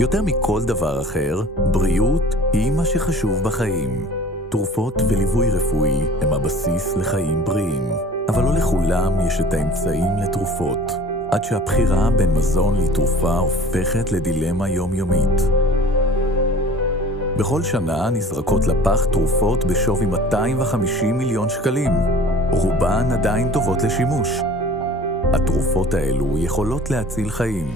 יותר מכל דבר אחר, בריאות היא מה שחשוב בחיים. תרופות וליווי רפואי הם הבסיס לחיים בריאים, אבל לא לכולם יש את האמצעים לתרופות, עד שהבחירה בין מזון לתרופה הופכת לדילמה יומיומית. בכל שנה נזרקות לפח תרופות בשווי 250 מיליון שקלים. רובן עדיין טובות לשימוש. התרופות האלו יכולות להציל חיים.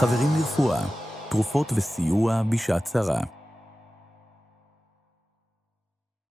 חברים לרפואה, תרופות וסיוע בשעת צרה.